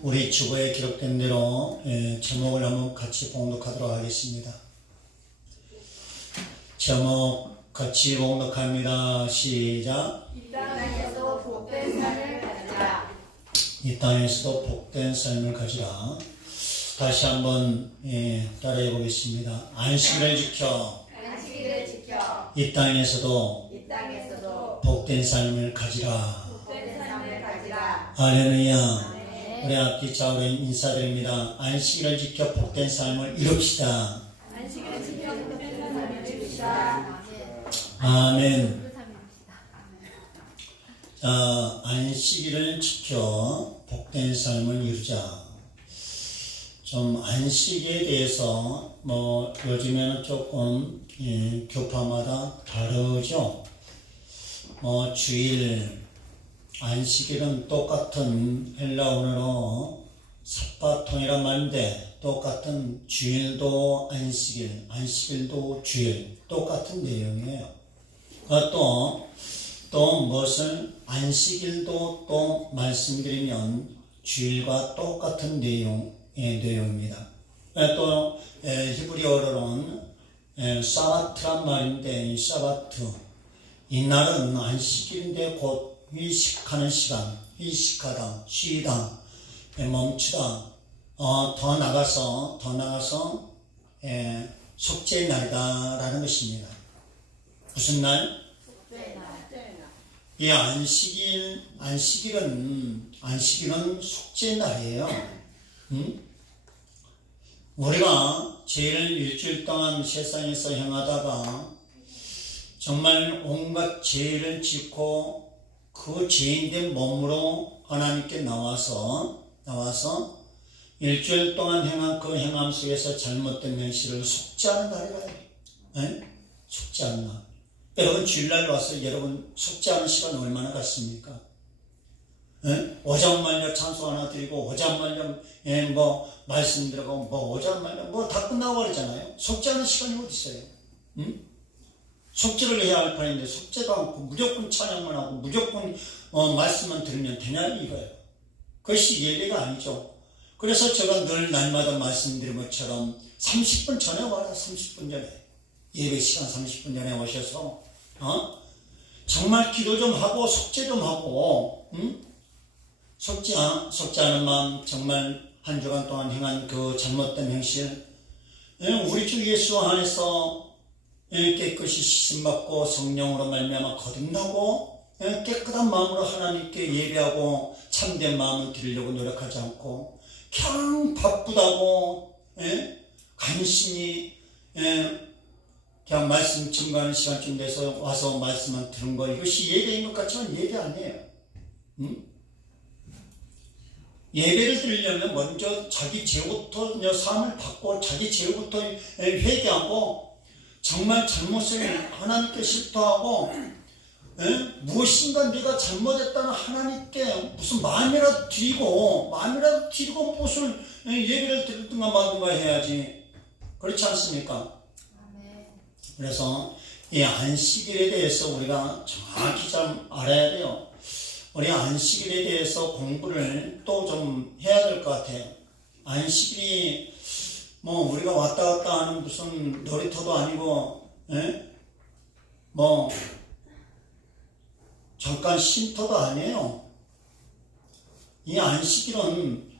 우리 주보에 기록된 대로 제목을 한번 같이 봉독하도록 하겠습니다. 제목 같이 봉독합니다. 시작. 이 땅에서도 복된 삶을 가지라. 이 땅에서도 복된 삶을 가지라. 다시 한번 따라해 보겠습니다. 안식일을 지켜 이 땅에서도 복된 삶을 가지라. 할렐루야. 우리 앞뒤 좌우로 인사드립니다. 안식일을 지켜 복된 삶을 이룹시다. 아멘. 자, 안식일을 지켜 복된 삶을 이루자. 좀 안식에 대해서 요즘에는 조금 교파마다 다르죠. 주일 안식일은 똑같은 헬라어로 삽바톤이란 말인데 똑같은 주일도 안식일, 안식일도 주일 똑같은 내용이에요. 또 무엇을 안식일도 또 말씀드리면 주일과 똑같은 내용입니다. 또 히브리어로는 사바트란 말인데 이 사바트 이 날은 안식일인데 곧 휴식하는 시간, 휴식하다, 쉬다, 멈추다, 더 나가서 속죄의 날이다라는 것입니다. 무슨 날? 이 안식일은 속죄의 날이에요. 우리가 죄를 일주일 동안 세상에서 행하다가 정말 온갖 죄를 짓고 그 죄인된 몸으로 하나님께 나와서 일주일 동안 행한 그 행함 속에서 잘못된 행실을 속죄하는 날이라요. 속죄하는 날. 여러분 주일날 와서 여러분 속죄하는 시간 얼마나 갔습니까? 오장말려 찬송 하나 드리고 오장말려 말씀 들어가고 오장말려 다 끝나고 버리잖아요. 속죄하는 시간이 어디 있어요? 속죄를 해야 할 판인데 속죄도 않고 무조건 찬양만 하고 무조건 말씀만 들으면 되냐 이거예요. 그것이 예배가 아니죠. 그래서 제가 늘 날마다 말씀드린 것처럼 30분 전에 와라. 30분 전에 예배 시간 30분 전에 오셔서 정말 기도 좀 하고 속죄 좀 하고 속죄하는 마음 정말 한 주간 동안 행한 그 잘못된 행실 우리 주 예수 안에서 깨끗이 씻음받고 성령으로 말미암아 거듭나고 깨끗한 마음으로 하나님께 예배하고 참된 마음을 드리려고 노력하지 않고 그냥 바쁘다고 간신히 그냥 말씀 증거하는 시간쯤 돼서 와서 말씀만 들은 거 이것이 예배인 것 같지만 예배 아니에요. 예배를 드리려면 먼저 자기 죄부터 사함을 받고 자기 죄부터 회개하고 정말 잘못을 하나님께 실토하고 무엇인가 네가 잘못했다는 하나님께 무슨 마음이라도 드리고 무슨 예배를 드리든가 말든가 해야지. 그렇지 않습니까? 그래서 이 안식일에 대해서 우리가 정확히 좀 알아야 돼요. 우리 안식일에 대해서 공부를 또 좀 해야 될 것 같아요. 안식일이 우리가 왔다 갔다 하는 무슨 놀이터도 아니고 잠깐 쉼터도 아니에요. 이 안식일은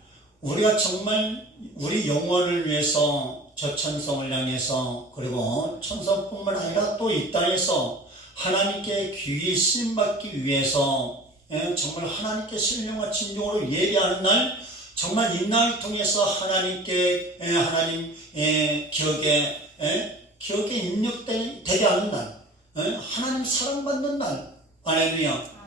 우리가 정말 우리 영혼을 위해서 저천성을 향해서 그리고 천성뿐만 아니라 또 이 땅에서 하나님께 귀히 쓰임받기 위해서 정말 하나님께 신령과 진정으로 예배하는 날, 정말 이 날을 통해서 하나님께 하나님 기억에 입력되게 하는 날, 하나님 사랑받는 날. 할렐루야.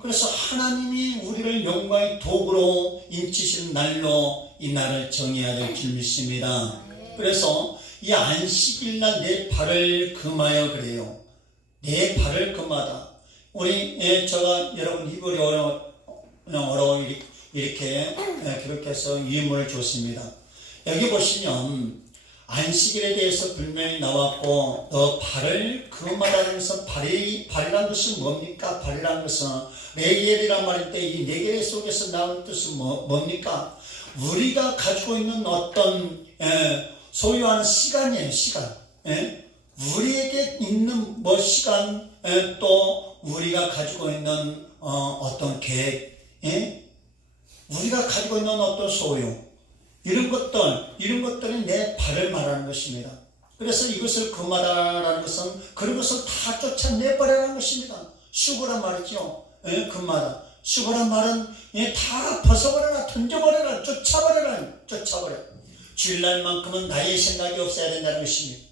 그래서 하나님이 우리를 영광의 도구로 인치시는 날로 이 날을 정해야 될 줄 믿습니다. 그래서 이 안식일 날 내 발을 금하여 그래요. 내 발을 금하다. 제가 여러분 히브리어로 이렇게 기록해서 유물을 줬습니다. 여기 보시면 안식일에 대해서 분명히 나왔고, 너 발을 금하라면서 발이란 것은 뭡니까? 발이란 것은 레겔이란 말인데, 이 레겔 속에서 나온 뜻은 뭡니까? 우리가 가지고 있는 어떤 소유하는 시간이에요. 시간. 우리에게 있는 시간, 또 우리가 가지고 있는 어떤 계획, 우리가 가지고 있는 어떤 소유, 이런 것들이 내 발을 말하는 것입니다. 그래서 이것을 금하라는 것은 그런 것을 다 쫓아내버리라는 것입니다. 수고란 말이죠. 금하라. 수고란 말은 다 벗어버려라, 던져버려라, 쫓아버려. 주일날만큼은 나의 생각이 없어야 된다는 것입니다.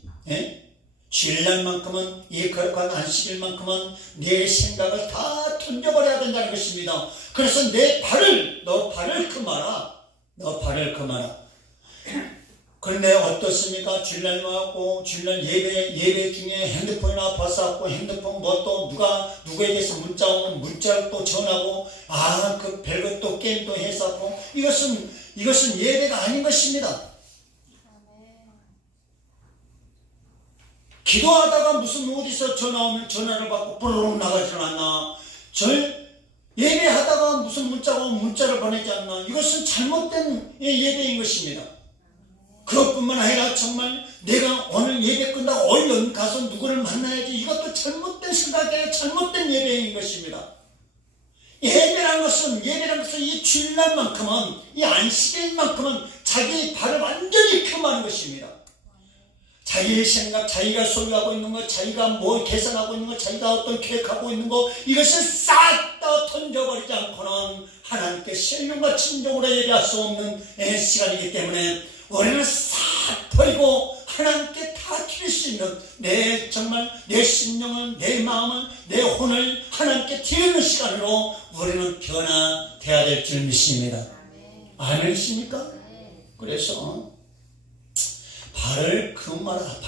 주일날만큼은, 이 거룩한 안식일만큼은 내 생각을 다 던져버려야 된다는 것입니다. 그래서 너 발을 금하라. 너 발을 금하라. 그런데 어떻습니까? 주일날 와갖고, 주일날 예배 중에 핸드폰이나 벗어갖고, 핸드폰 또 누구에게서 문자 오면 문자를 또 전하고, 그 별것도 게임도 해서, 이것은 예배가 아닌 것입니다. 기도하다가 무슨 어디서 전화 오면 전화를 받고 뽀로록 나가지는 않나? 예배하다가 무슨 문자가 오면 문자를 보내지 않나? 이것은 잘못된 예배인 것입니다. 그것뿐만 아니라 정말 내가 오늘 예배 끝나고 얼른 가서 누구를 만나야지, 이것도 잘못된 생각이에요. 잘못된 예배인 것입니다. 예배라는 것은 이 주일날만큼은, 이 안식일만큼은 자기 발을 완전히 금하는 것입니다. 자기의 생각, 자기가 소유하고 있는 것, 자기가 뭘 계산하고 있는 것, 자기가 어떤 계획하고 있는 것, 이것을 싹 다 던져버리지 않고는 하나님께 신령과 진정으로 예배할 수 없는 시간이기 때문에 우리는 싹 버리고 하나님께 다 드릴 수 있는, 정말 내 심령을, 내 마음을, 내 혼을 하나님께 드리는 시간으로 우리는 변화되어야 될 줄 믿습니다. 아멘이십니까? 그래서 발을 금하라.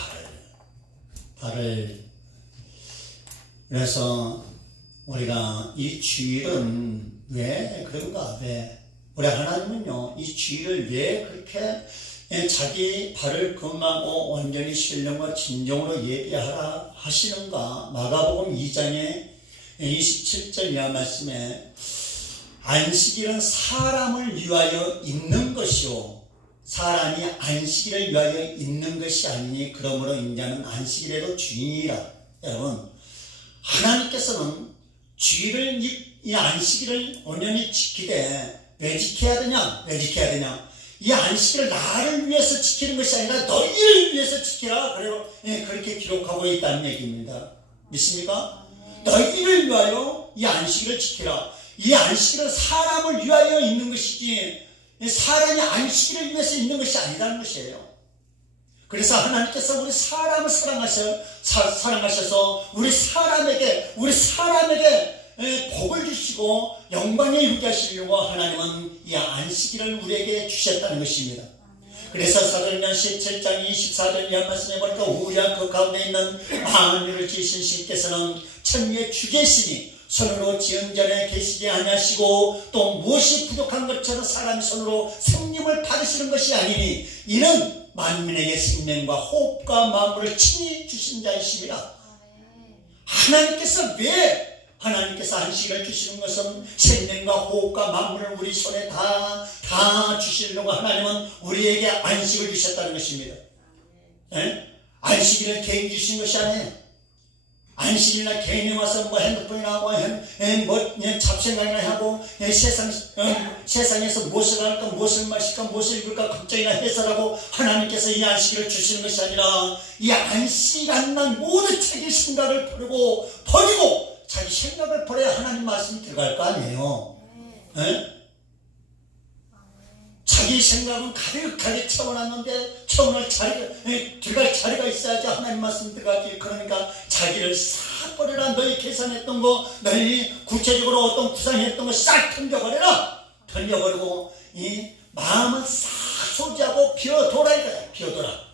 발을. 그래서 우리가 이 주일은 왜 그런가? 우리 하나님은요, 이 주일을 왜 그렇게 자기 발을 금하고 온전히 신령과 진정으로 예배하라 하시는가? 마가복음 2장의 27절 이하 말씀에, 안식일은 사람을 위하여 있는 것이요, 사람이 안식일을 위하여 있는 것이 아니니 그러므로 인자는 안식일에도 주인이라. 여러분, 하나님께서는 주일을, 이 안식일을 온전히 지키되 왜 지켜야 되냐? 이 안식일을 나를 위해서 지키는 것이 아니라 너희를 위해서 지키라. 그렇게 기록하고 있다는 얘기입니다. 믿습니까? 너희를 위하여 이 안식일을 지키라. 이 안식일은 사람을 위하여 있는 것이지 사람이 안식일을 위해서 있는 것이 아니라는 것이에요. 그래서 하나님께서 우리 사람을 사랑하셔서 우리 사람에게 복을 주시고 영광에 이르게 하시려고 하나님은 이 안식일을 우리에게 주셨다는 것입니다. 그래서 사도행전 17장 24절 이하 말씀에 보니까 우리와 그 가운데 있는 만유를 지으신 신께서는 천지의 주계시니 손으로 지은 자에 계시지 아니하시고 또 무엇이 부족한 것처럼 사람의 손으로 생명을 받으시는 것이 아니니 이는 만민에게 생명과 호흡과 만물을 친히 주신 자이십니다. 하나님께서 안식일을 주시는 것은 생명과 호흡과 만물을 우리 손에 다 주시려고 하나님은 우리에게 안식을 주셨다는 것입니다. 안식일을 개인 주신 것이 아니에요. 안식일날 개인이 와서 핸드폰이나 하고 잡생각이나 하고 세상에서 무엇을 할까, 무엇을 마실까, 무엇을 입을까 걱정이나 해설하고 하나님께서 이 안식일을 주시는 것이 아니라 이 안식일날 모두 자기 생각을 버리고 자기 생각을 버려야 하나님 말씀이 들어갈 거 아니에요. 자기 생각은 가득하게 채워놨는데 들어갈 자리가 있어야지 하나님 말씀 들어가지. 그러니까 자기를 싹 버려라. 너희 계산했던 거, 너희 구체적으로 어떤 구상했던 거 싹 던져버리고 이 마음은 싹 소지하고 비워둬라 이거야. 비워둬라.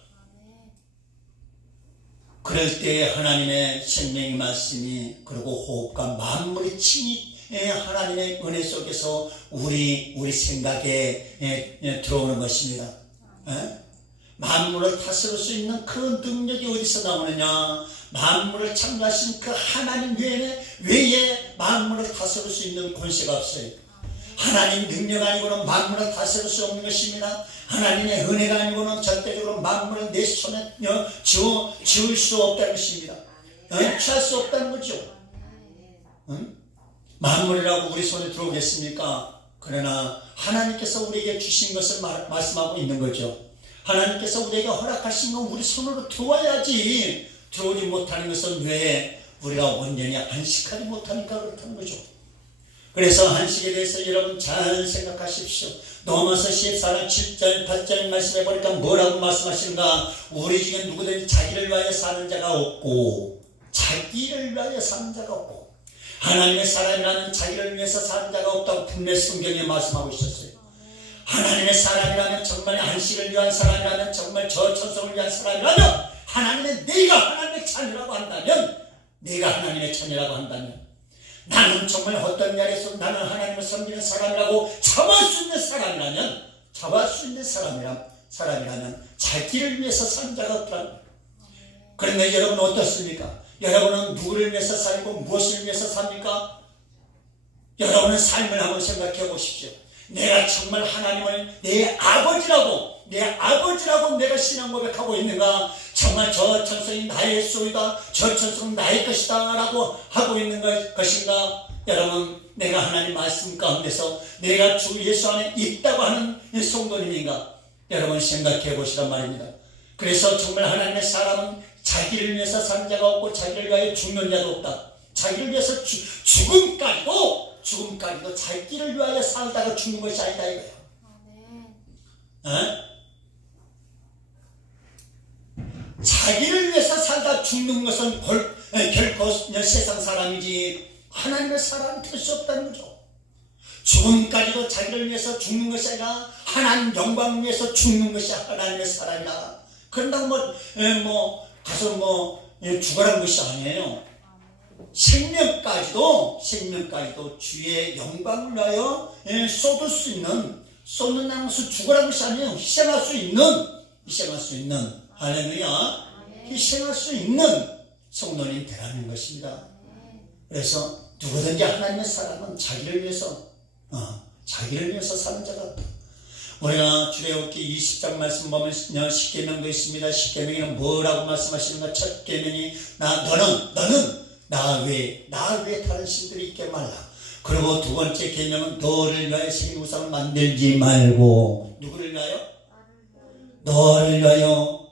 그럴 때 하나님의 생명의 말씀이, 그리고 호흡과 만물이 친히 하나님의 은혜 속에서 우리 생각에 들어오는 것입니다. 만물을 다스릴 수 있는 그 능력이 어디서 나오느냐? 만물을 창조하신 그 하나님 외에 만물을 다스릴 수 있는 권세가 없어요. 하나님 능력 아니고는 만물을 다스릴 수 없는 것입니다. 하나님의 은혜가 아니고는 절대적으로 만물을 내 손에 지울 수 없다는 것입니다. 취할 수 없다는 거죠. 만물이라고 우리 손에 들어오겠습니까? 그러나 하나님께서 우리에게 주신 것을 말씀하고 있는 거죠. 하나님께서 우리에게 허락하신 건 우리 손으로 들어와야지. 들어오지 못하는 것은 왜? 우리가 온전히 안식하지 못하니까 그렇다는 거죠. 그래서 안식에 대해서 여러분 잘 생각하십시오. 로마서 14장 7절 8절 말씀해 보니까 뭐라고 말씀하시는가? 우리 중에 누구든지 자기를 위하여 사는 자가 없고, 자기를 위하여 사는 자가 없고, 하나님의 사람이라면 자기를 위해서 사는 자가 없다고 분명히 성경에 말씀하고 있었어요. 하나님의 사람이라면, 정말 안식을 위한 사람이라면, 정말 저 천성을 위한 사람이라면, 내가 하나님의 자녀라고 한다면, 나는 정말 어떤 자리에서 나는 하나님을 섬기는 사람이라고 잡을 수 있는 사람이라면 자기를 위해서 사는 자가 없더라. 그런데 여러분은 어떻습니까? 여러분은 누구를 위해서 살고 무엇을 위해서 삽니까? 여러분의 삶을 한번 생각해 보십시오. 내가 정말 하나님을 내 아버지라고 내가 신앙 고백하고 있는가? 정말 저 천성이 나의 소유다, 저 천성은 나의 것이다 라고 하고 있는 것인가? 여러분, 내가 하나님 말씀 가운데서 내가 주 예수 안에 있다고 하는 성도님인가? 여러분 생각해 보시란 말입니다. 그래서 정말 하나님의 사람은 자기를 위해서 사는 자가 없고 자기를 위하여 죽는 자도 없다. 자기를 위해서 죽음까지도 자기를 위하여 살다가 죽는 것이 아니다 이거예요. 자기를 위해서 살다 죽는 것은 결코 세상 사람이지 하나님의 사람이 될 수 없다는 거죠. 죽음까지도 자기를 위해서 죽는 것이 아니라 하나님 영광을 위해서 죽는 것이 하나님의 사람이라. 그런다고 가서 죽어라는 것이 아니에요. 생명까지도 주의 영광을 위하여 쏟는 나무서 죽어라는 것이 아니에요. 희생할 수 있는 할렐루야, 희생할 수 있는 성도님 되라는 것입니다. 그래서 누구든지 하나님의 사람은 자기를 위해서 사는 자가 없다. 우리가 출애굽기 20장 말씀 보면 십계명도 있습니다. 십계명에는 뭐라고 말씀하시는가? 첫 계명이 너는 나 외에 다른 신들이 있게 말라. 그리고 두 번째 계명은 너를 위하여 새긴 우상을 만들지 말고. 누구를 위하여? 너를 위하여.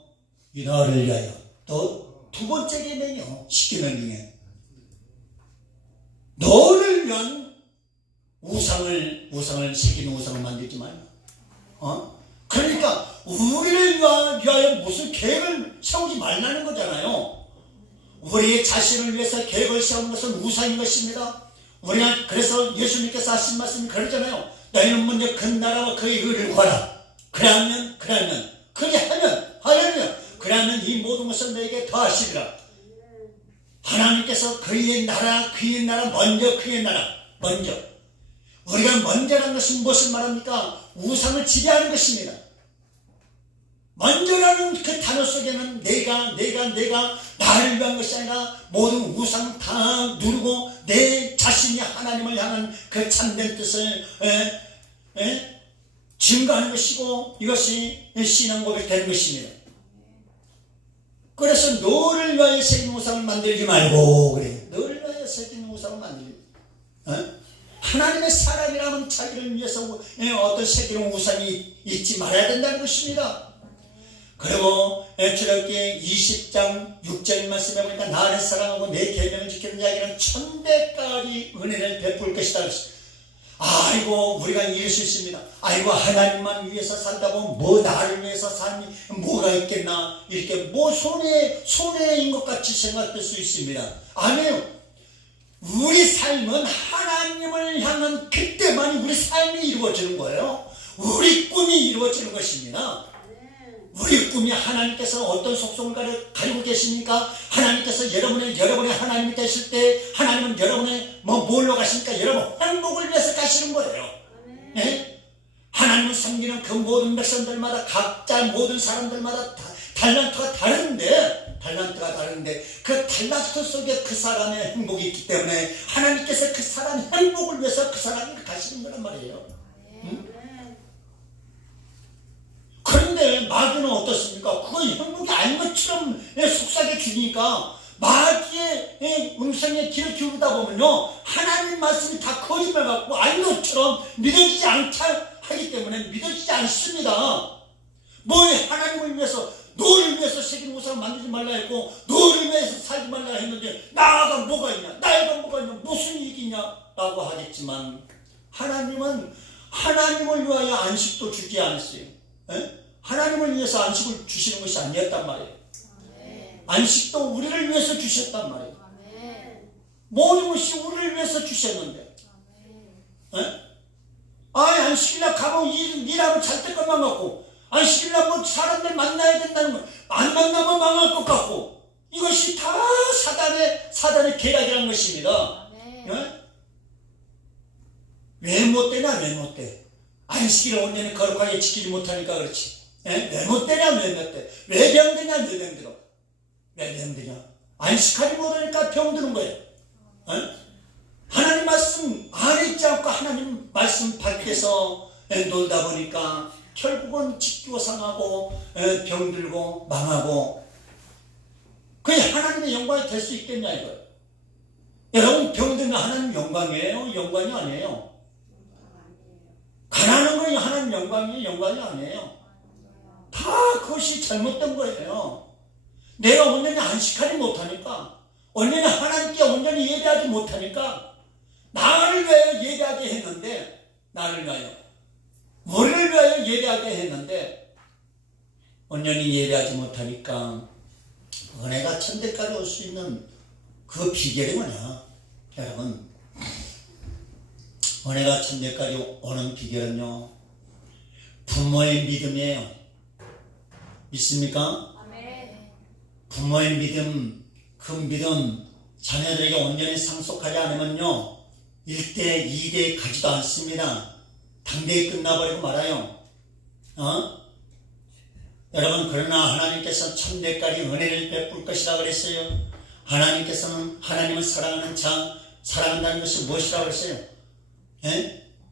또 두 번째 계명이요, 십계명 중에 너를 위한 우상을 새긴 우상을 만들지 말고. 그러니까 우리를 위하여 무슨 계획을 세우지 말라는 거잖아요. 우리의 자신을 위해서 계획을 세우는 것은 우상인 것입니다. 우리가 그래서 예수님께서 하신 말씀이 그러잖아요. 너희는 먼저 그 나라와 그의 의를 구하라. 그러면 그러면 이 모든 것을 너에게 더하시리라. 하나님께서 그의 나라 먼저. 우리가 먼저라는 것은 무엇을 말합니까? 우상을 지배하는 것입니다. 먼저라는 그 단어 속에는 내가 나를 위한 것이 아니라 모든 우상 다 누르고 내 자신이 하나님을 향한 그 참된 뜻을 증거하는 것이고, 이것이 신앙 고백되는 것입니다. 그래서 너를 위하여 새긴 우상을 만들지 말고 그래. 너를 위하여 새긴 우상을 만들지. 하나님의 사람이라면 자기를 위해서 어떤 새기는 우상이 있지 말아야 된다는 것입니다. 그리고 출애굽기 20장 6절 말씀해 보니까 나를 사랑하고 내 계명을 지키는 자에게는 1000배까지 은혜를 베풀 것이다. 아이고, 우리가 이럴 수 있습니다. 아이고, 하나님만 위해서 산다고 나를 위해서 사니 뭐가 있겠나, 이렇게 손해인 것 같이 생각될 수 있습니다. 아니에요. 우리 삶은 하나님을 향한 그때만 우리 삶이 이루어지는 거예요. 우리 꿈이 이루어지는 것입니다. 우리 꿈이 하나님께서 어떤 속성을 가지고 계십니까? 하나님께서 여러분의 하나님이 되실 때 하나님은 여러분의 뭘로 가십니까? 여러분 행복을 위해서 가시는 거예요. 하나님을 섬기는 그 모든 백성들마다 각자 모든 사람들마다 달란트가 다른데 그 달란트 속에 그 사람의 행복이 있기 때문에 하나님께서 그 사람의 행복을 위해서 그 사람을 가시는 거란 말이에요. 그런데 마귀는 어떻습니까? 그건 행복이 아닌 것처럼 속삭여 주니까 마귀의 음성에 귀를 기울이다 보면요, 하나님 말씀이 다 거짓말 같고 아닌 것처럼 믿어지지 않다 하기 때문에 믿어지지 않습니다. 뭐 하나님을 위해서, 너를 위해서 새긴 우상을 만들지 말라 했고 너를 위해서 살지 말라 했는데 나가 뭐가 있냐, 나이가 뭐가 있냐, 무슨 이익이 있냐 라고 하겠지만 하나님은 하나님을 위하여 안식도 주지 않았어요. 하나님을 위해서 안식을 주시는 것이 아니었단 말이에요. 안식도 우리를 위해서 주셨단 말이에요. 모든 것이 우리를 위해서 주셨는데 안식일날 가면 일하면 잘 될 것만 같고, 안식일날 뭐 사람들 만나야 된다는 거, 안 만나면 망할 것 같고, 이것이 다 사단의 계략이라는 것입니다. 왜 못 되냐, 왜 못 돼? 안식일을 온전히 거룩하게 지키지 못하니까 그렇지. 왜 못 되냐, 왜 못 돼? 왜 병드냐, 왜 병들어? 왜 병드냐? 안식하지 못하니까 병드는 거예요. 하나님 말씀 안 잊지 않고 하나님 말씀 밖에서 놀다 보니까 결국은 짓고 상하고 병들고 망하고, 그게 하나님의 영광이 될 수 있겠냐 이거. 여러분, 병들면 하나님 영광이에요? 영광이 아니에요. 가난한 건 하나님 영광이에요? 영광이 아니에요. 다 그것이 잘못된 거예요. 내가 온전히 안식하지 못하니까, 온전히 하나님께 온전히 예배하지 못하니까, 나를 위하여 예배하게 했는데, 나를 위하여 우리를 위하여 예배하게 했는데 온전히 예배하지 못하니까 은혜가 천대까지 올 수 있는 그 비결이 뭐냐? 여러분, 은혜가 천대까지 오는 비결은요, 부모의 믿음이에요. 믿습니까? 부모의 믿음, 그 믿음 자녀들에게 온전히 상속하지 않으면요, 1대, 2대 가지도 않습니다. 당대에 끝나버리고 말아요. 여러분, 그러나 하나님께서 천대까지 은혜를 베풀 것이라 그랬어요. 하나님은 사랑하는 자, 사랑한다는 것이 무엇이라고 그랬어요?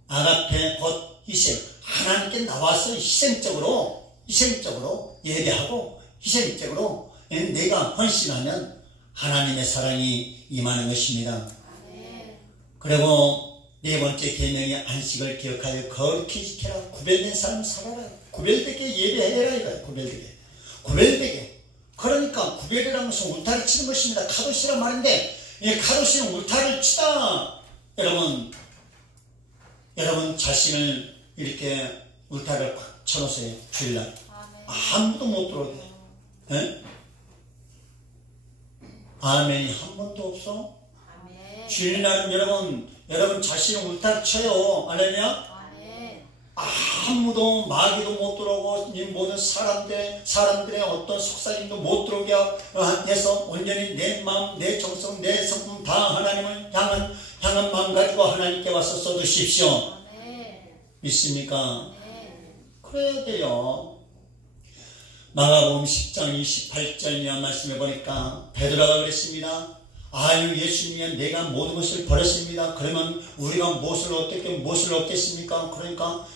아가페 곧 희생. 하나님께 나와서 희생적으로 예배하고 희생적으로 내가 헌신하면 하나님의 사랑이 임하는 것입니다. 그리고 네 번째 계명의 안식을 기억하여 거룩히 지켜라. 구별된 삶을 살아라. 구별되게 예배해라 이거야. 구별되게. 그러니까 구별이라는 것은 울타리 치는 것입니다. 카도시란 말인데, 카도시는 울타리를 치다. 여러분 자신을 이렇게 울타리를 꽉 쳐놓으세요. 주일날 아무도 못 들어오게. 아멘이 한 번도 없어? 주일날은 여러분 자신을 울타리 쳐요. 알렐루야? 아무도 마귀도 못 들어오고 이 모든 사람들의 어떤 속삭임도 못 들어오게 해서 온전히 내 마음, 내 정성, 내 성품 다 하나님을 향한 마음 가지고 하나님께 와서 쏟으십시오. 믿습니까? 그래야 돼요. 마가복음 10장 28절 말씀해 보니까 베드로가 그랬습니다. 예수님이 내가 모든 것을 버렸습니다. 그러면 우리가 무엇을 얻겠습니까? 그러니까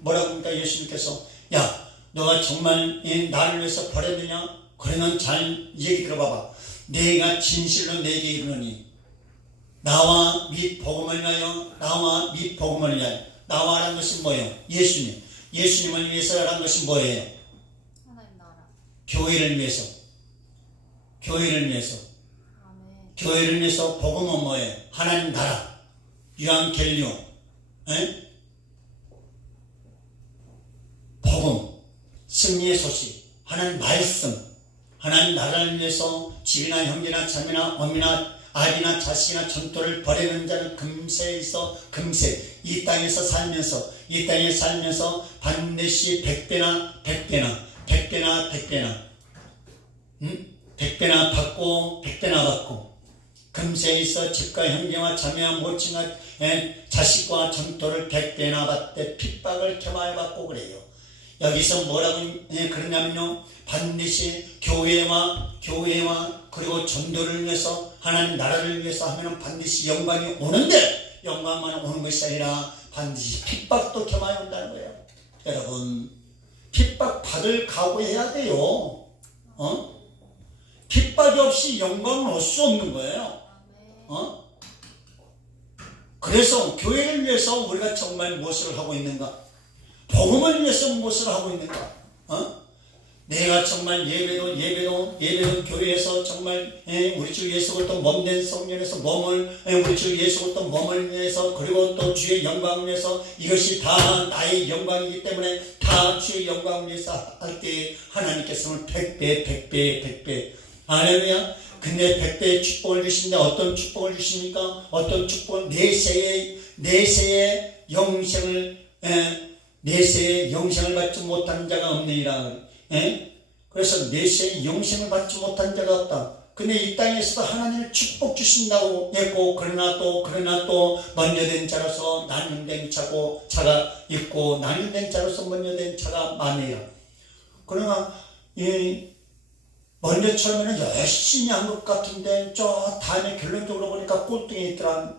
뭐라고 합니까? 예수님께서, 야, 너가 정말 나를 위해서 버렸느냐? 그러면 잘 얘기 들어봐봐. 내가 진실로 내게 이르노니 나와 및 복음을 위하여, 나와라는 것은 뭐예요? 예수님을 위해서라는 것이 뭐예요? 교회를 위해서 복음은 뭐예요? 하나님 나라, 유앙겔리오, 복음, 승리의 소식, 하나님 말씀, 하나님 나라를 위해서 집이나 형제나 자매나 어미나 아비나 자식이나 전토를 벌이는 자는 금세 이 땅에서 살면서 반드시 100배나 받고 100배나 받고 금세 있어 집과 형제와 자매와 모친과 자식과 전토를 100배나 받되 핍박을 겸하여 받고 그래요. 여기서 뭐라고 그러냐면요, 반드시 교회와 그리고 전도를 위해서 하나님 나라를 위해서 하면은 반드시 영광이 오는데, 영광만 오는 것이 아니라 반드시 핍박도 겸하여 온다는 거예요. 여러분, 핍박 받을 각오해야 돼요. 핍박이 없이 영광은 올 수 없는 거예요. 그래서 교회를 위해서 우리가 정말 무엇을 하고 있는가? 복음을 위해서 무엇을 하고 있는가? 내가 정말 예배도 교회에서 정말 우리 주 예수 그리스도 몸된 성령에서 몸을 우리 주 예수 그리스도 몸을 위해서, 그리고 또 주의 영광을 위해서, 이것이 다 나의 영광이기 때문에 다 주의 영광을 위해서 할 때 하나님께서는 100배 할렐루야. 근데 100배의 축복을 주신다. 어떤 축복을 주십니까? 어떤 축복을? 내세의 영생을 받지 못하는 자가 없느니라. 그래서 내세의 영생을 받지 못한 자가 없다. 근데 이 땅에서도 하나님을 축복 주신다고 했고, 그러나 또 먼저된 자로서 나뉘된 자가 있고, 나뉘된 자로서 먼저된 자가 많아요. 그러나 먼저 처음에는 열심히 한 것 같은데 저 다음에 결론적으로 보니까 꼴등에 있더라.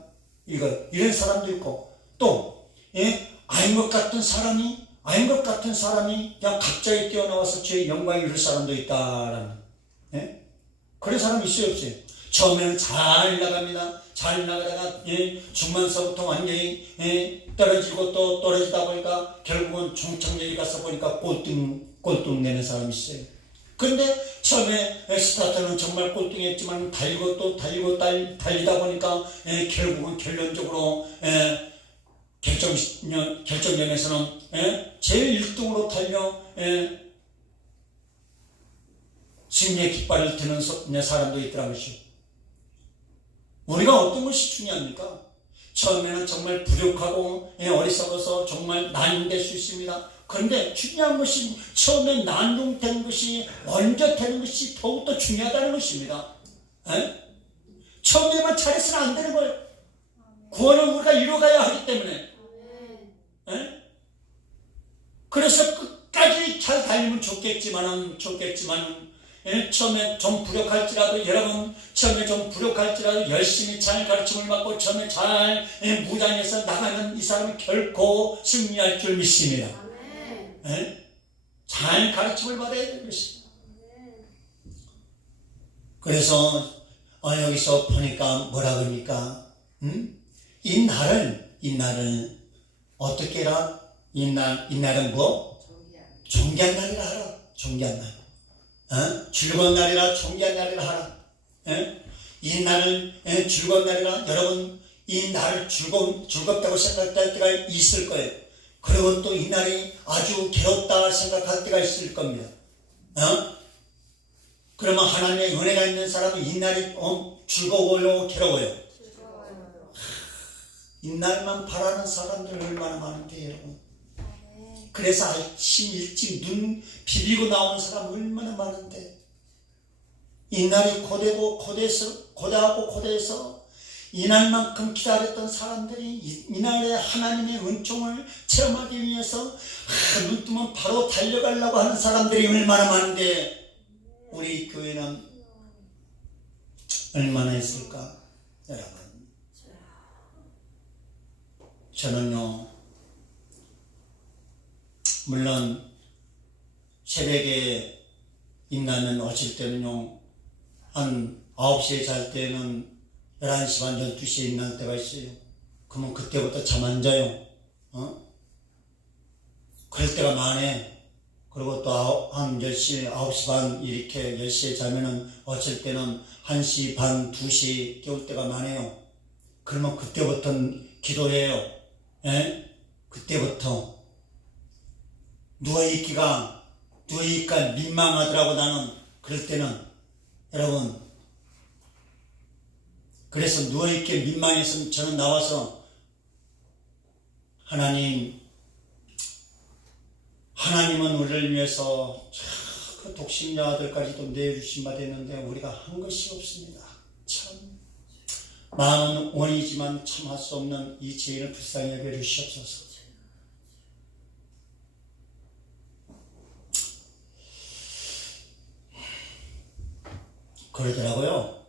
이런 사람도 있고, 또 아닌 것 같은 사람이 그냥 갑자기 뛰어나와서 주의 영광을 이룰 사람도 있다라는, 그런 사람이 있어요, 없어요? 처음에는 잘 나갑니다. 잘 나가다가 중반서부터 완전히 떨어지고 또 떨어지다 보니까 결국은 중창절에 가서 보니까 꼴등 내는 사람이 있어요. 근데 처음에 스타트는 정말 꼴등했지만 달리고 또 달리다 보니까 결국은 결론적으로 결정전에서는 제일 1등으로 달려 승리의 깃발을 드는 사람도 있더라는 것이죠. 우리가 어떤 것이 중요합니까? 처음에는 정말 부족하고 어리석어서 정말 난용될 수 있습니다. 그런데 중요한 것이 처음에 난용된 것이 먼저 되는 것이 더욱더 중요하다는 것입니다. 처음에만 잘해서는 안 되는 거예요. 구원을 우리가 이루어가야 하기 때문에. 그래서 끝까지 잘 달리면 좋겠지만은 처음에 좀 부족할지라도, 여러분 처음에 좀 부족할지라도 열심히 잘 가르침을 받고 처음에 잘 무장해서 나가는 이 사람은 결코 승리할 줄 믿습니다. 잘 가르침을 받아야 되는 것입니다. 그래서 여기서 보니까 뭐라 그럽니까? 이 날을 어떻게 해라? 이 날은 뭐? 존귀한 날이라 하라. 존귀한 날. 즐거운 날이라, 존귀한 날이라 하라. 이 날은 즐거운 날이라. 여러분, 이 날을 즐겁다고 생각할 때가 있을 거예요. 그리고 또 이 날이 아주 괴롭다 생각할 때가 있을 겁니다. 그러면 하나님의 은혜가 있는 사람은 이 날이 즐거워요, 괴로워요? 이 날만 바라는 사람들 얼마나 많은데, 여러분. 그래서 아침 일찍 눈 비비고 나오는 사람 얼마나 많은데, 이 날이 고대해서 이 날만큼 기다렸던 사람들이 이 날에 하나님의 은총을 체험하기 위해서 눈 뜨면 바로 달려가려고 하는 사람들이 얼마나 많은데, 우리 교회는 얼마나 있을까? 여러분, 저는요, 물론 새벽에 임나면 어쩔 때는요, 한 9시에 잘 때는 11시 반, 12시에 임날 때가 있어요. 그러면 그때부터 잠 안 자요. 그럴 때가 많아. 그리고 또 한 10시, 9시 반 이렇게 10시에 자면은 어쩔 때는 1시 반, 2시 깨울 때가 많아요. 그러면 그때부터는 기도해요. 그때부터 누워있기가 민망하더라고, 나는. 그럴 때는, 여러분, 그래서 누워있기 민망해서 저는 나와서 하나님은 우리를 위해서 그 독신자 아들까지도 내주신 바 됐는데 우리가 한 것이 없습니다. 참 마음은 원이지만 참할 수 없는 이 죄인을 불쌍히 여겨 주시옵소서. 그러더라고요.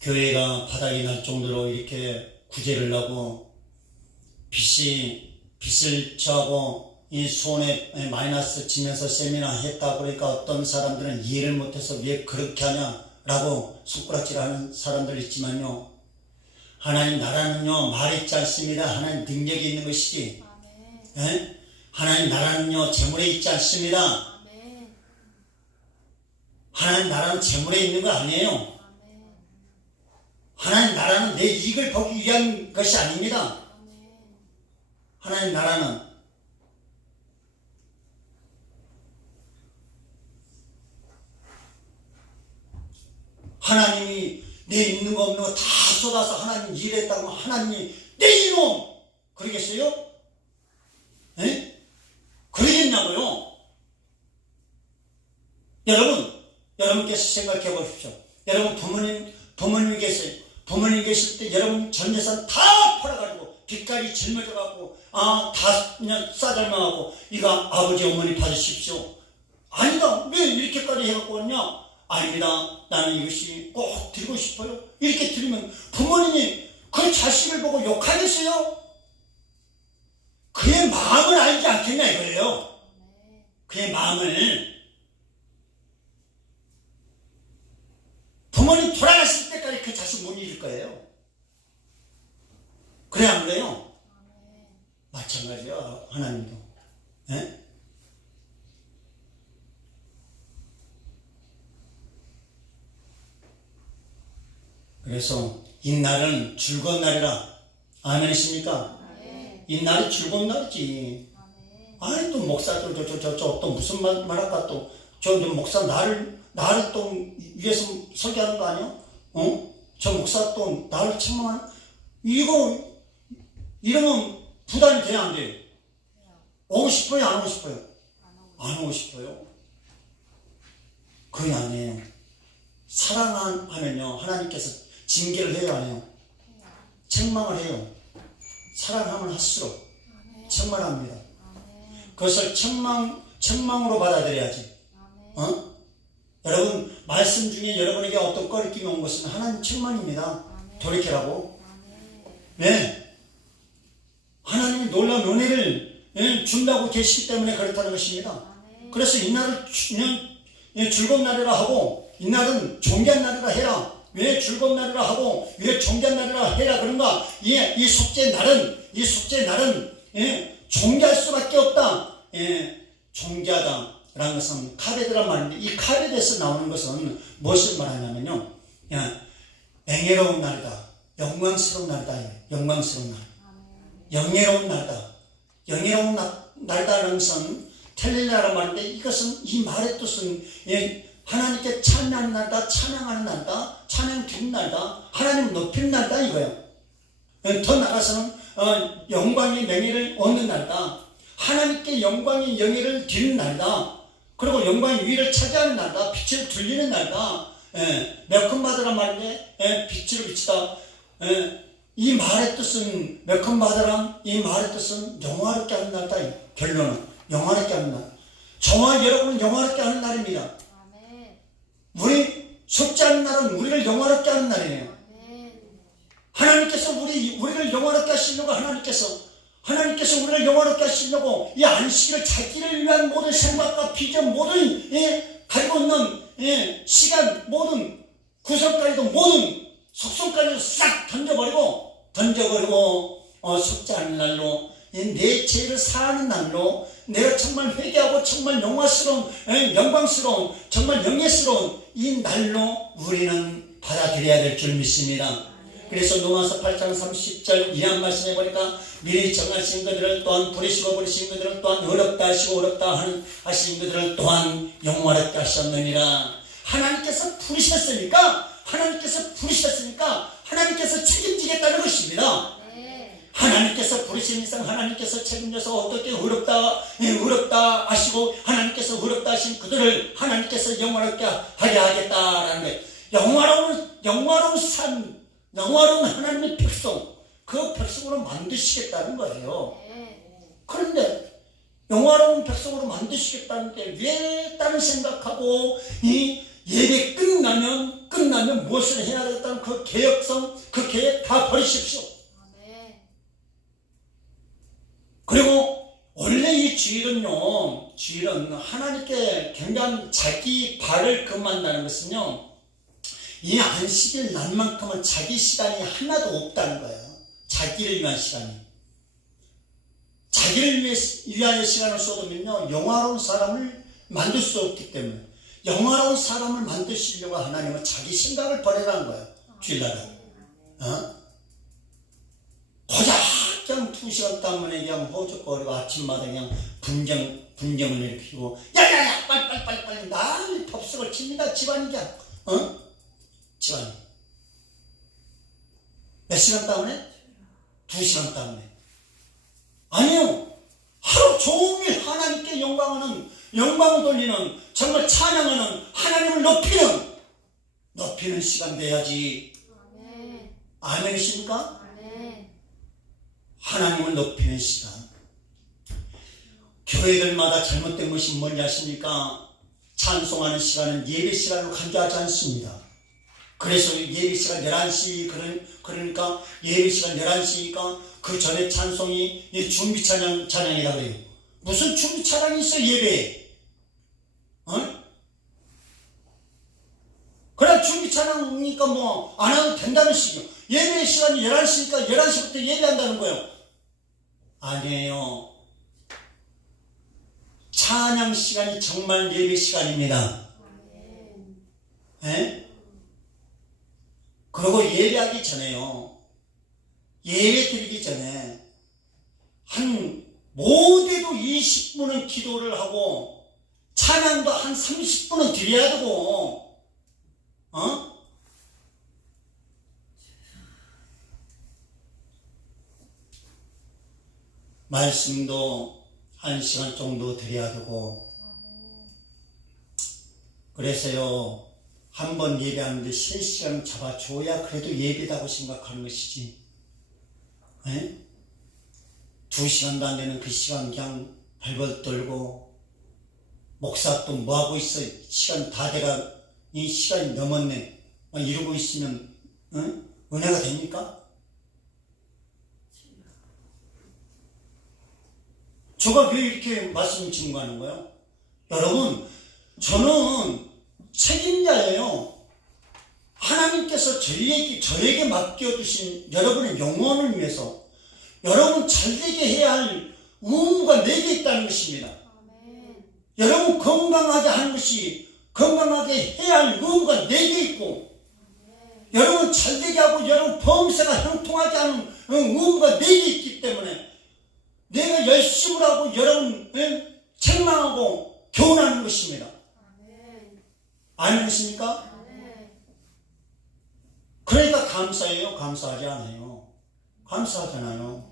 교회가 바닥이 날 정도로 이렇게 구제를 하고 빚을 져하고 이 손에 마이너스 지면서 세미나 했다. 그러니까 어떤 사람들은 이해를 못해서 왜 그렇게 하냐라고 손가락질하는 사람들 있지만요. 하나님 나라는요 말 있지 않습니다. 하나님 능력이 있는 것이지. 하나님 나라는요 재물에 있지 않습니다. 하나님 나라는 재물에 있는 거 아니에요. 하나님 나라는 내 이익을 보기 위한 것이 아닙니다. 하나님 나라는 하나님이 내 있는 거 없는 거 다 쏟아서 하나님 일했다고 하나님이 내 이놈 그러겠어요? 그러겠냐고요? 여러분께서 생각해 보십시오. 여러분 부모님 계실 때 여러분 전 재산 다 팔아가지고 빚까지 짊어져가고 다 그냥 싸잘망하고 이거 아버지 어머니 받으십시오. 아니다. 왜 이렇게까지 해갖고 왔냐? 아닙니다. 나는 이것이 꼭 드리고 싶어요. 이렇게 드리면 부모님이 그 자식을 보고 욕하겠어요? 그의 마음을 알지 않겠냐 이거예요. 그의 마음을. 부모님 돌아가실 때까지 그 자식 못 잃을 거예요. 그래 안 그래요? 마찬가지야 하나님도. 그래서 이 날은 즐거운 날이라. 아멘이십니까? 이 날이 즐거운 날이지. 아니 또 목사들 또 무슨 말할까 또 저 목사 나를 또 위해서 설교하는 거 아니야? 저 목사 또 나를 책망하는 이거 이러면 부담이 돼야 안 돼요? 오고 싶어요? 안 오고 싶어요? 안 오고 싶어요. 그게 아니에요. 사랑하면요 하나님께서 징계를 해요 안 해요? 책망을 해요. 사랑하면 할수록 책망합니다. 그것을 책망으로 받아들여야지. 여러분 말씀 중에 여러분에게 어떤 꺼리낌이 온 것은 하나님 책망입니다. 돌이켜라고. 네. 하나님이 놀라운 은혜를 준다고 계시기 때문에 그렇다는 것입니다. 그래서 이날을 즐거운 날이라 하고 이날은 존귀한 날이라 해라. 왜 즐거운 날이라 하고 왜 존귀한 날이라 해라 그런가? 이 속죄 날은 존귀할 수밖에 없다. 존귀하다라는 것은 카베드란 말인데 이 카베드에서 나오는 것은 무엇을 말하냐면요. 맹애로운 날이다. 영광스러운 날이다. 영광스러운 날. 영예로운 날이다. 영예로운 날이다라는 것은 텔렐라란 말인데 이것은 이 말의 뜻은 하나님께 찬양하는 날이다. 찬양하는 날이다. 찬양 드리는 날이다. 하나님 높이는 날이다 이거예요. 더 나아가서는 영광의 명예를 얻는 날이다. 하나님께 영광의 영예를 드리는 날이다. 그리고 영광의 위를 차지하는 날이다. 빛을 들리는 날이다. 메컨바드란 말인데 빛으로 비치다. 이 말의 뜻은 메컨바드란 이 말의 뜻은 영화롭게 하는 날이다. 결론은 영화롭게 하는 날. 저와 여러분은 영화롭게 하는 날입니다. 우리 속죄하는 날은 우리를 영화롭게 하는 날이에요. 하나님께서 우리를 영화롭게 하시려고 하나님께서 우리를 영화롭게 하시려고 이 안식일을 자기를 위한 모든 생각과 비전 모든 가지고 있는 시간 모든 구성까지도 모든 속성까지도 싹 던져버리고 속죄하는 날로 내 죄를 사하는 날로 내가 정말 회개하고 정말 영광스러운 정말 영예스러운 이 날로 우리는 받아들여야 될 줄 믿습니다. 그래서 로마서 8장 30절 이한 말씀해 보니까 미리 정하신 그들을 또한 부리시고 부리신 그들을 또한 어렵다 하시고 어렵다 하신 그들을 또한 영화롭게 하셨느니라. 하나님께서 부르셨으니까 하나님께서 책임지겠다는 것입니다. 하나님께서 부르신 이상 하나님께서 책임져서 어떻게 어렵다 하시고 하나님께서 어렵다 하신 그들을 하나님께서 영화롭게 하게 하겠다라는 거예요. 영화로운 삶, 영화로운 하나님의 백성, 그 백성으로 만드시겠다는 거예요. 그런데 영화로운 백성으로 만드시겠다는데 왜 다른 생각하고 이 예배 끝나면 무엇을 해야 되겠다는 그 계획성, 그 계획 다 버리십시오. 그리고 원래 이 주일은 하나님께 굉장히 자기 발을 금한다는 것은요, 이 안식일 날만큼은 자기 시간이 하나도 없다는 거예요. 자기를 위한 시간이. 자기를 위하여 시간을 쏟으면요, 영화로운 사람을 만들 수 없기 때문에, 영화로운 사람을 만드시려고 하나님은 자기 생각을 버리라는 거예요. 주일날은. 그냥 2시간 때문에 그냥 호적거리고 아침마다 그냥 분경을 일으키고, 야야야, 빨리 난리 법석을 칩니다. 집안이 그냥, 집안이. 몇 시간 때문에? 2시간 때문에. 아니요. 하루 종일 하나님께 영광을 돌리는, 정말 찬양하는, 하나님을 높이는 시간 돼야지. 아멘이십니까? 하나님을 높이는 시간. 교회들마다 잘못된 것이 뭔지 아십니까? 찬송하는 시간은 예배 시간으로 간주하지 않습니다. 그래서 예배 시간 11시, 그러니까 예배 시간 11시니까 그 전에 찬송이 준비 찬양이라 그래요. 무슨 준비 찬양이 있어, 예배에? 그래, 준비 찬양이니까 뭐 안 해도 된다는 식이요. 예배 시간이 11시니까 11시부터 예배한다는 거예요. 아니에요. 찬양 시간이 정말 예배 시간입니다. 그리고 예배하기 전에요, 예배 드리기 전에 못해도 20분은 기도를 하고 찬양도 한 30분은 드려야 되고, 말씀도 1시간 정도 드려야 되고. 그래서요, 한 번 예배하는데 3시간 잡아줘야 그래도 예배다고 생각하는 것이지. 2시간도 안 되는 그 시간 그냥 발벌 떨고, 목사 또 뭐하고 있어, 시간 다 돼가, 이 시간이 넘었네, 막 이러고 있으면 은혜가 됩니까? 제가 왜 이렇게 말씀을 증거하는 거예요? 여러분, 저는 책임자예요. 하나님께서 저에게 맡겨주신 여러분의 영혼을 위해서 여러분 잘되게 해야 할 의무가 내게 있다는 것입니다. 여러분 건강하게 하는 것이, 건강하게 해야 할 의무가 내게 있고, 여러분 잘되게 하고 여러분 범사가 형통하게 하는 의무가 내게 있기 때문에 내가 열심을 하고 여러분 책망하고 교훈하는 것입니다. 아니겠습니까? 그러니까 감사해요? 감사하지 않아요? 감사하잖아요.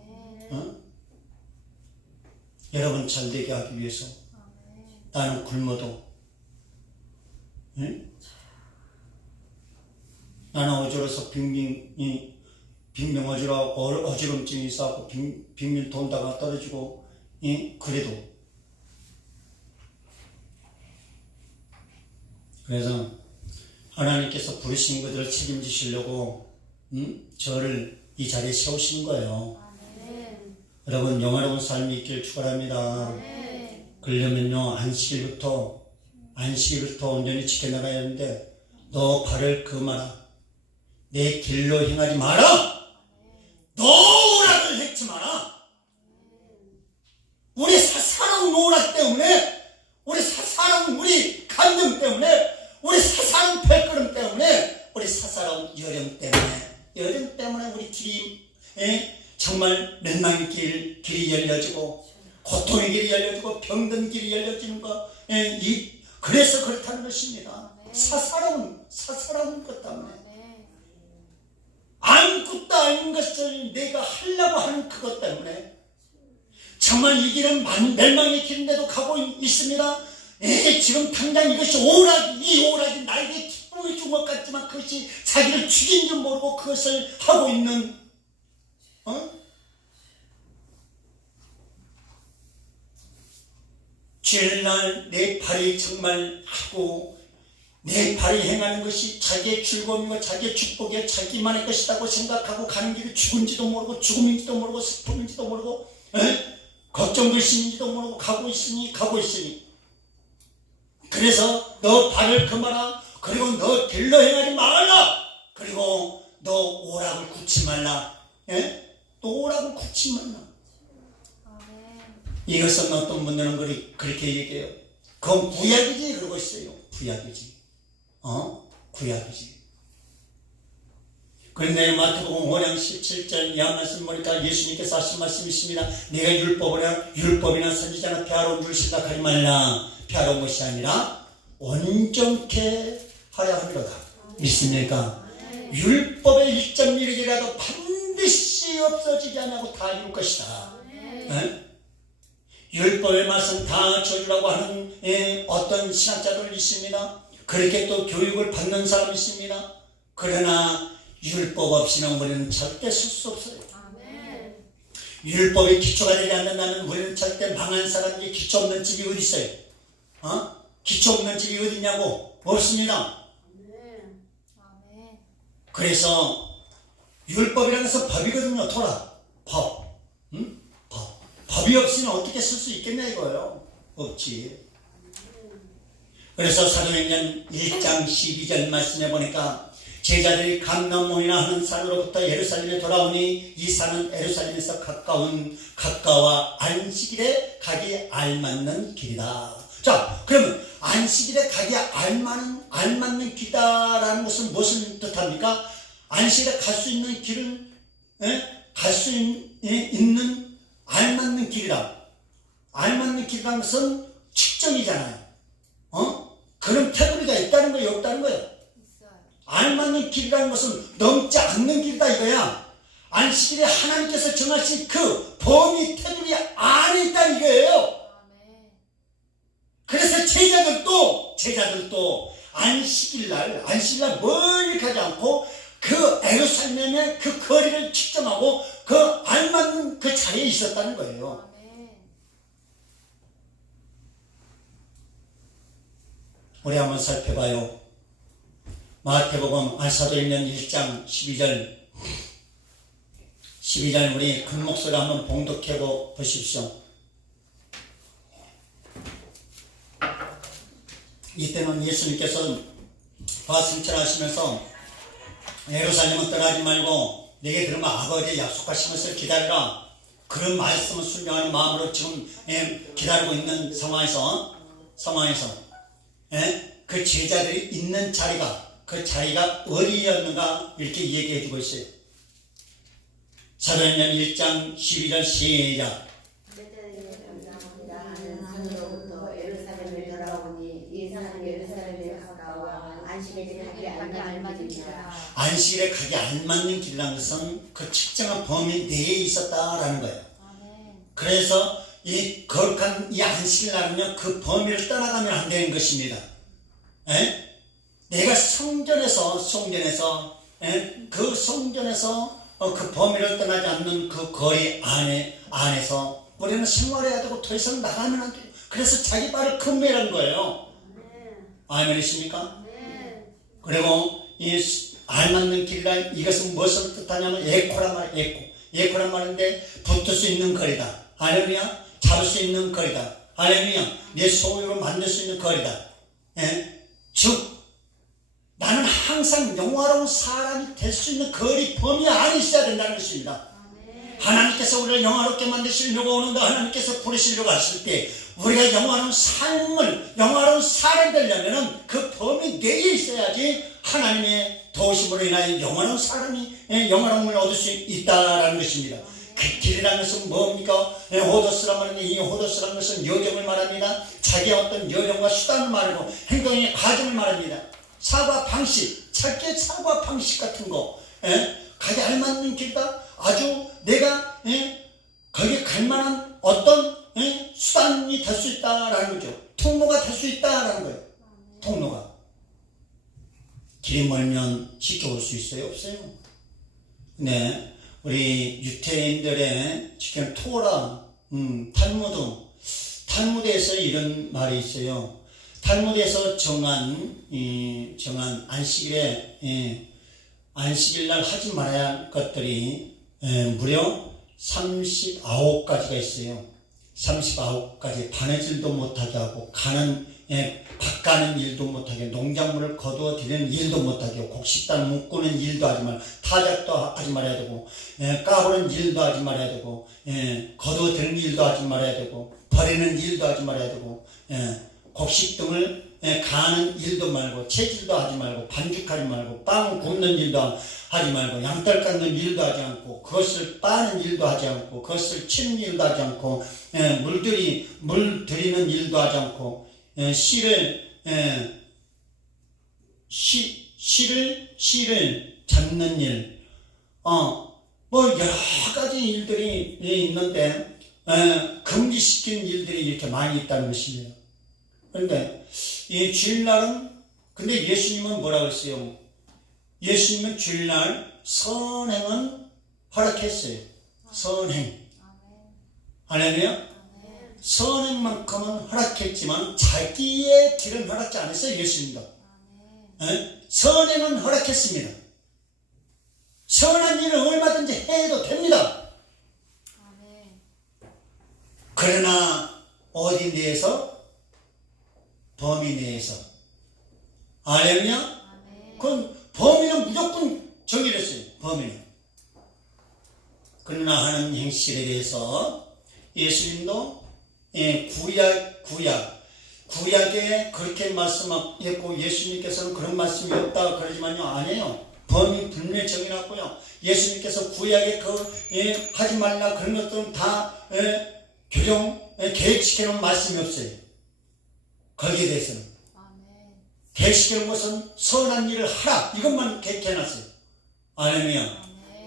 여러분 잘되게 하기 위해서 나는 굶어도, 나는 어지러워서 빙빙 어지럼증이 있어서 빙빙 돈다가 떨어지고, 그래도. 그래서 하나님께서 부르신 것들을 책임지시려고 저를 이 자리에 세우신 거예요. 여러분 영화로운 삶이 있기를 축원합니다. 그러려면요, 안식일부터 온전히 지켜나가야 하는데, 너 발을 금하라. 내 길로 행하지 마라. 너 오락을 했지 마라. 우리 사사로운 오락 때문에, 우리 사사로운 우리 감정 때문에, 우리 사사로운 발걸음 때문에, 우리 사사로운 여름 때문에 우리 길이 정말 멸망의 길이 열려지고, 고통의 길이 열려지고, 병든 길이 열려지는 거, 그래서 그렇다는 것입니다. 사사로운 것 때문에. 아무것도 아닌 것을 내가 하려고 하는 그것 때문에 정말 이 길은 멸망의 길인데도 가고 있습니다. 지금 당장 이것이 이 오락이 나에게 기쁨을 꿈이 준 것 같지만 그것이 자기를 죽인 줄 모르고 그것을 하고 있는 주일날 내 발이 정말 하고 내 발이 행하는 것이 자기의 즐거움이고 자기의 축복이고 자기만의 것이라고 생각하고 가는 길이 죽은지도 모르고 죽음인지도 모르고 슬픔인지도 모르고 걱정불신인지도 모르고 가고 있으니 그래서 너 발을 그마라. 그리고 너 길러 행하지 말라. 그리고 너 오락을 굳지 말라. 너 오락을 굳지 말라. 이것은 어떤 분들은 그렇게 얘기해요. 그건 구약이지 그러고 있어요. 구약이지. 구약이지. 그런데 마태복음 5장 17절 이 말씀 보니까 예수님께서 하신 말씀이 있습니다. 내가 율법이나 선지자나 피하러 줄 생각하지 말라. 피하러 것이 아니라 온전케 하려 합니다. 믿습니까? 율법의 1.1이라도 반드시 없어지지 않고 다 이룰 것이다. 율법의 말씀 다 저주라고 하는 어떤 신학자들 있습니다. 그렇게 또 교육을 받는 사람이 있습니다. 그러나 율법 없이는 우리는 절대 쓸 수 없어요. 율법의 기초가 되지 않는다면 우리는 절대 망한 사람이 기초 없는 집이 어디 있어요? 기초 없는 집이 어디 있냐고? 없습니다. 그래서 율법이라는 것은 법이거든요. 토라. 법. 법이 없으면 어떻게 쓸 수 있겠냐 이거예요. 없지. 그래서 사도행전 1장 12절 말씀해 보니까 제자들이 감람몬이나 하는 산으로부터 예루살렘에 돌아오니 이 산은 예루살렘에서 가까워 안식일에 가기 알맞는 길이다. 자, 그러면 안식일에 가기 알맞는 길이다라는 것은 무엇을 뜻합니까? 안식일에 갈 수 있는 길은 갈 수 있는 알맞는 길이다. 알맞는 길이라는 것은 측정이잖아요. 그런 테두리가 있다는 거예요, 없다는 거예요? 알맞는 길이라는 것은 넘지 않는 길이다 이거야. 안식일에 하나님께서 정하신 그 범위 테두리 안에 있다는 이거예요. 그래서 제자들도 안식일날 멀리 가지 않고 그 예루살렘의 그 거리를 측정하고 그 알맞는 그 자리에 있었다는 거예요. 우리 한번 살펴봐요. 마태복음 사도행전 1장 12절 우리 큰 목소리 한번 봉독해 보십시오. 이때는 예수님께서 승천하시면서 예루살렘은 떠나지 말고 내게 들으면 아버지의 약속하신 것을 기다리라. 그런 말씀을 순종하는 마음으로 지금 기다리고 있는 상황에서 그 제자들이 있는 그 자리가 어디였는가 이렇게 얘기해 주고 있어요. 사도행전 1장 12절 시작. 산으로부터 예루살렘에 돌아오니 이 산은 예루살렘에 가까워 안식일에 가기 알맞는 길이라. 안식일에 가기 알맞는 길이라는 것은 그 측정한 범위 내에 있었다라는 거예요. 그래서 이 거룩한 이 안식일날은요 그 범위를 떠나가면 안 되는 것입니다. 내가 성전에서 그 범위를 떠나지 않는 그 거리 안에서 우리는 생활해야 되고 더 이상 나가면 안 돼요. 그래서 자기 발을 금매라는 거예요. 아멘이십니까? 그리고 이 알맞는 길이라 이것은 무엇을 뜻하냐면 에코란 말이에요. 에코란 말인데 붙을 수 있는 거리다. 할렐루야. 잡을 수 있는 거리다. 할렐루야. 내 소유로 만들 수 있는 거리다. 즉 나는 항상 영화로운 사람이 될 수 있는 거리 범위 안에 있어야 된다는 것입니다. 하나님께서 우리를 영화롭게 만드시려고 오는데 하나님께서 부르시려고 하실 때 우리가 영화로운 사람이 되려면 그 범위 내에 있어야지 하나님의 도우심으로 인하여 영화로운 사람이 영화로움을 얻을 수 있다라는 것입니다. 그 길이라는 것은 뭡니까? 호도스란 말인데 이 호도스란 것은 여정을 말합니다. 자기의 어떤 여정과 수단을 말하고 행동의 과정을 말합니다. 사과 방식, 짧게 사과 방식 같은 거 가기 알맞는 길이다. 아주 내가 거기에 갈 만한 어떤 수단이 될 수 있다라는 거죠. 통로가 될 수 있다라는 거예요. 통로가. 길이 멀면 쉽게 올 수 있어요? 없어요? 네, 우리 유태인들의 지금 토라, 탈무드에서 이런 말이 있어요. 탈무드에서 정한 안식일 날 하지 말아야 할 것들이 무려 39가지가 있어요. 39가지. 바느질도 못하게 하고, 밭 가는 일도 못하게, 농작물을 거두어 들이는 일도 못하게, 곡식단 묶는 일도 하지 말고, 타작도 하지 말아야 되고, 까부는 일도 하지 말아야 되고, 거두어 들이는 일도 하지 말아야 되고, 버리는 일도 하지 말아야 되고, 곡식 등을 가는 일도 말고, 채질도 하지 말고, 반죽하지 말고, 빵 굽는 일도 하지 말고, 양털 깎는 일도 하지 않고, 그것을 빠는 일도 하지 않고, 그것을 치는 일도 하지 않고, 물 들이는 일도 하지 않고, 씨를 잡는 일, 뭐 여러 가지 일들이 있는데, 금지시킨 일들이 이렇게 많이 있다는 것이에요. 그런데 이 주일날은, 근데 예수님은 뭐라고 했어요? 예수님은 주일날 선행은 허락했어요. 선행. 할렐루야. 선행만큼은 허락했지만 자기의 길은 허락지 않았어요. 예수님도. 선행은 허락했습니다. 선한 일을 얼마든지 해도 됩니다. 그러나 어디 내에서? 범위 내에서. 알겠냐? 그건 범위는 무조건 정의됐어요. 범위는. 그러나 하는 행실에 대해서 예수님도 구약에 그렇게 말씀했고, 예수님께서는 그런 말씀이 없다 그러지만요, 아니에요. 범위 분명히 정해놨고요. 예수님께서 구약에 하지 말라 그런 것들은 다 계획시켜놓은 말씀이 없어요. 거기에 대해서는. 계획시켜놓은 것은 선한 일을 하라, 이것만 계획해놨어요. 아니면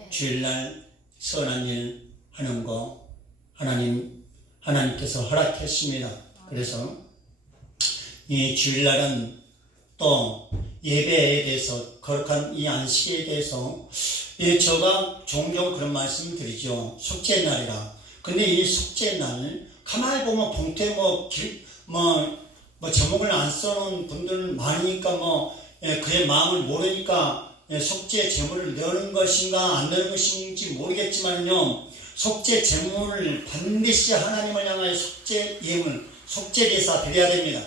주일날 선한 일 하는 거 하나님께서 허락했습니다. 그래서 이 주일날은 또 예배에 대해서, 거룩한 이 안식에 대해서 제가 종종 그런 말씀을 드리죠. 속죄날이라. 근데 이 속죄날 가만히 보면 봉투에 제목을 안 써놓은 분들 많으니까 그의 마음을 모르니까 속죄 제물을 넣는 것인가 안 넣는 것인지 모르겠지만요, 속죄 제물을 반드시 하나님을 향하여 속죄 예물, 속죄 제사 드려야 됩니다.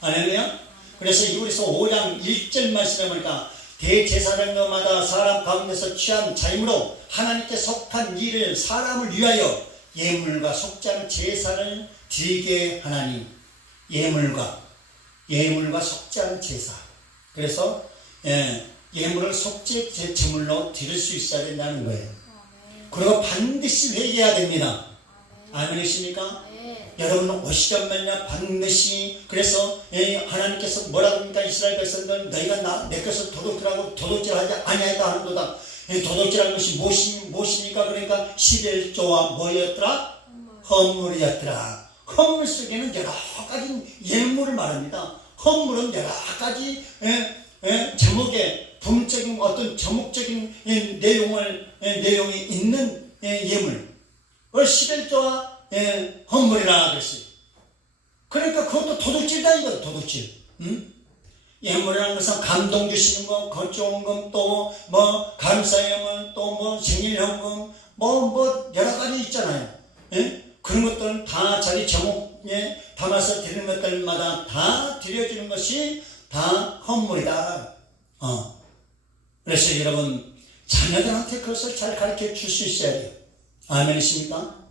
아니면 그래서 이브리서 5장 1절 말씀에 보니까 대제사장마다 사람 가운데서 취한 자임으로 하나님께 속한 일을 사람을 위하여 예물과 속죄하는 제사를 드리게 하나니, 예물과 속죄하는 제사. 그래서 예물을 속죄 제물로 드릴 수 있어야 된다는 거예요. 그리고 반드시 회개해야 됩니다. 아멘이십니까? 여러분 오시 전면요 반드시. 그래서 하나님께서 뭐라고 합니까? 이스라엘 백성들, 너희가 내 것을 도둑질하고 도둑질하지 아니하였다 하는도다. 도둑질하는 것이 무엇입니까? 그러니까 11조와 뭐였더라? 헌물이었더라. 헌물 속에는 여러 가지 예물을 말합니다. 헌물은 여러 가지 제목에 분적인 어떤 제목적인 내용이 있는 예물. 11조와 헌물이라 그랬어요. 그러니까 그것도 도둑질이다 이거, 도둑질. 예물이라는 것은 감동 주시는 거, 거쪽금, 또 감사예물, 또 생일현금, 여러 가지 있잖아요. 그런 것들은 다 자기 제목에 담아서 드리는 것들마다 다 드려주는 것이 다 헌물이다. 그래서 여러분 자녀들한테 그것을 잘 가르쳐 줄 수 있어야 돼요. 아멘이십니까?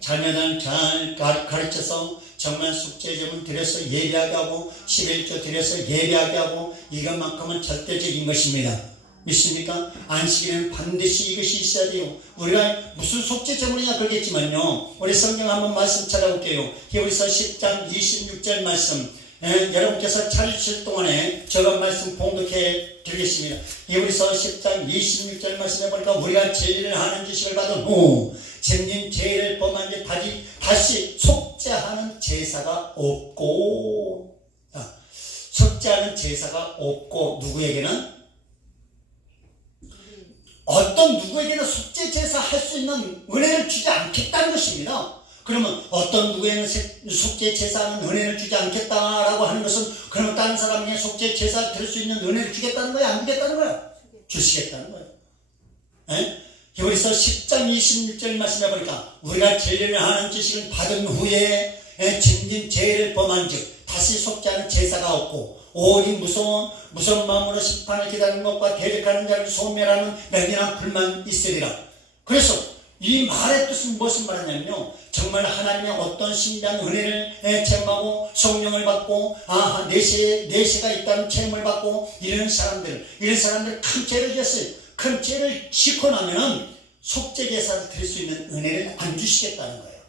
자녀들 잘 가르쳐서 정말 속죄제물 드려서 예배하게 하고 11조 드려서 예배하게 하고, 이것만큼은 절대적인 것입니다. 믿습니까? 안식일에는 반드시 이것이 있어야 돼요. 우리가 무슨 속죄제물이냐 그러겠지만요, 우리 성경 한번 말씀 찾아볼게요. 히브리서 10장 26절 말씀, 여러분께서 찾으실 동안에 제가 말씀 봉독해 드리겠습니다. 히브리서 10장 26절 말씀에 보니까 우리가 제의를 하는 지식을 받은 후 생긴 죄를 범한 지 다시 속죄하는 제사가 없고, 속죄하는 제사가 없고, 누구에게는? 어떤 누구에게나 속죄 제사 할 수 있는 은혜를 주지 않겠다는 것입니다. 그러면 어떤 누구에게는 속죄 제사하는 은혜를 주지 않겠다라고 하는 것은 그러면 다른 사람에게 속죄 제사 드릴 수 있는 은혜를 주겠다는 거야, 안 주겠다는 거야? 주시겠다는 거야. 히브리서 10장 26절 말씀해 보니까 우리가 진리를 하는 지식을 받은 후에 짐진 죄를 범한 즉 다시 속죄하는 제사가 없고 오직 무서운 마음으로 심판을 기다리는 것과 대적하는 자를 소멸하는 맹인한 불만 있으리라. 그래서 이 말의 뜻은 무엇을 말하냐면요, 정말 하나님의 어떤 신비한 은혜를 체험하고 성령을 받고 내세가 있다는 체험을 받고 이런 사람들 큰 죄를 지었어요. 큰 죄를 짓고 나면은 속죄제사를 드릴 수 있는 은혜를 안 주시겠다는 거예요.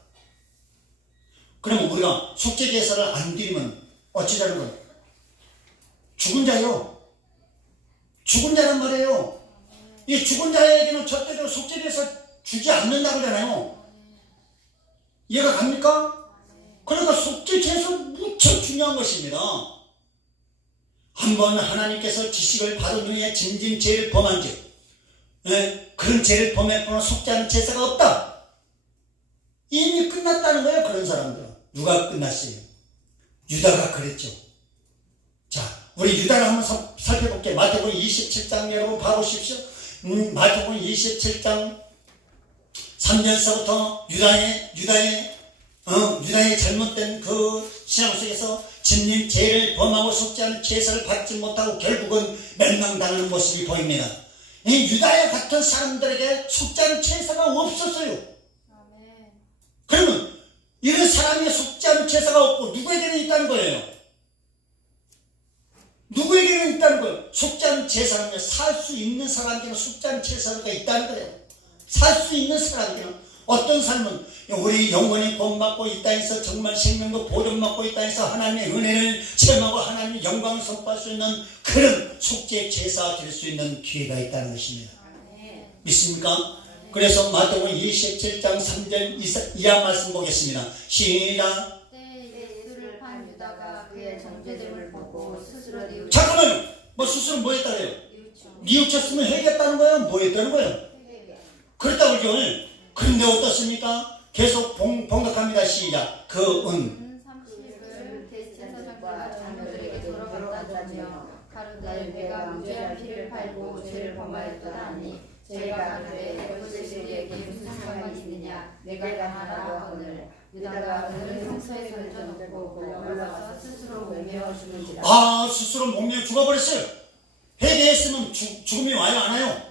그러면 우리가 속죄제사를 안 드리면 어찌되는 거예요? 죽은 자요. 죽은 자란 말이에요. 이 죽은 자에게는 절대적으로 속죄제사 주지 않는다고 그러잖아요. 이해가 갑니까? 그러니까 속죄제사 무척 중요한 것입니다. 한번 하나님께서 지식을 받은 후에 짐진 죄를 범한 즉 그런 죄를 범했거나 속죄하는 제사가 없다. 이미 끝났다는 거예요. 그런 사람들은. 누가 끝났어요? 유다가 그랬죠. 자, 우리 유다를 한번 살펴볼게요. 마태복음 27장 여러분 봐보십시오. 마태복음 27장 3절서부터 유다의 잘못된 그 신앙 속에서 짐진 죄를 범하고 속죄하는 제사를 받지 못하고 결국은 멸망당하는 모습이 보입니다. 이 유다와 같은 사람들에게 속죄하는 제사가 없었어요. 그러면 이런 사람이 속죄하는 제사가 없고 누구에게는 있다는 거예요? 누구에게는 있다는 거예요? 속죄하는 제사는요, 살 수 있는 사람에게는 속죄하는 제사가 있다는 거예요. 살 수 있는 사람에게는. 어떤 삶은 우리 영혼이 구원받고 이 땅에서 정말 생명도 보존받고 이 땅에서 하나님의 은혜를 체험하고 하나님의 영광을 선포할 수 있는 그런 속죄 제사 드릴 수 있는 기회가 있다는 것입니다. 믿습니까? 그래서 마태복음 27장 3절 이하 말씀 보겠습니다. 시작. 예수를 판 유다가 그의 정죄됨을 보고 스스로 뉘우쳐. 잠깐만요. 스스로 뭐 했다 그래요? 뉘우쳤으면 해겠다는 거예요? 뭐 했다는 거예요? 그렇다고 그러죠. 그런데 어떻습니까? 계속 봉독합니다. 시작. 그은 30을 대제사장과 자녀들에게 돌아갔다 주며 가로되 내가 무죄한 피를 팔고 죄를 범하였더라 하니 저희가 그때 그것이 우리에게 무슨 상관이 있느냐 내가 당하라 하거늘 유다가 그를 성소에 던져놓고 올라가서 스스로 목매어 죽은지라. 스스로 목매어 죽어버렸어요. 회개했으면 죽음이 와요, 안 와요?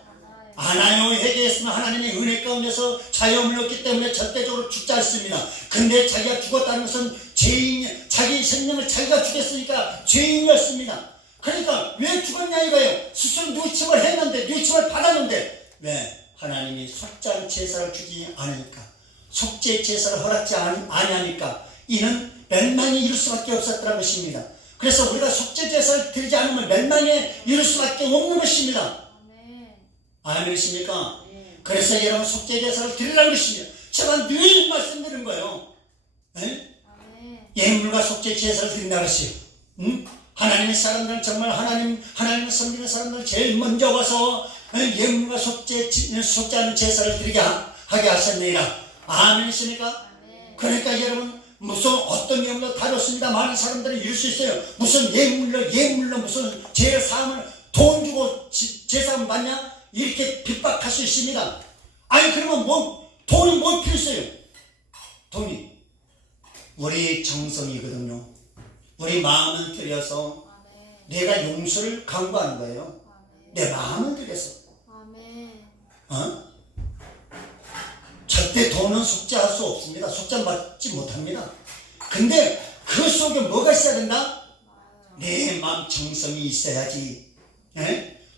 안 와요. 회개했으면 하나님의 은혜 가운데서 자유함을 얻기 때문에 절대적으로 죽지 않습니다. 근데 자기가 죽었다는 것은 자기 생명을 자기가 죽였으니까 죄인이었습니다. 그러니까 왜 죽었냐 이거예요. 스스로 뉘우침을 했는데, 뉘우침을 받았는데 왜? 하나님이 속죄한 제사를 주지 않으니까, 속죄 제사를 허락지 아니하니까 이는 멸망에 이를 수밖에 없었다는 것입니다. 그래서 우리가 속죄 제사를 드리지 않으면 멸망에 이를 수밖에 없는 것입니다. 아멘이십니까? 그래서 여러분 속죄 제사를 드리라는 것입니다. 제가 늘 말씀드린 거예요. 예물과 속죄 제사를 드린다고 했어요. 하나님의 사람들은 정말 하나님을 섬기는 사람들은 제일 먼저 와서 예물과 속죄하는 제사를 드리게 하게 하셨느니라. 아멘이십니까? 그러니까 여러분 무슨 어떤 예물로 다뤘습니다. 많은 사람들이 이럴 수 있어요. 무슨 예물로 무슨 죄 사함을 돈 주고 제사함 받냐? 이렇게 핍박할 수 있습니다. 아니 그러면 돈이 뭐 필요 있어요? 돈이 우리 정성이거든요. 우리 마음을 들여서 내가 용서를 강구하는 거예요. 내 마음을 들여서. 절대 돈은 속죄할 수 없습니다. 속죄받지 못합니다. 근데 그 속에 뭐가 있어야 된다? 내 마음 정성이 있어야지.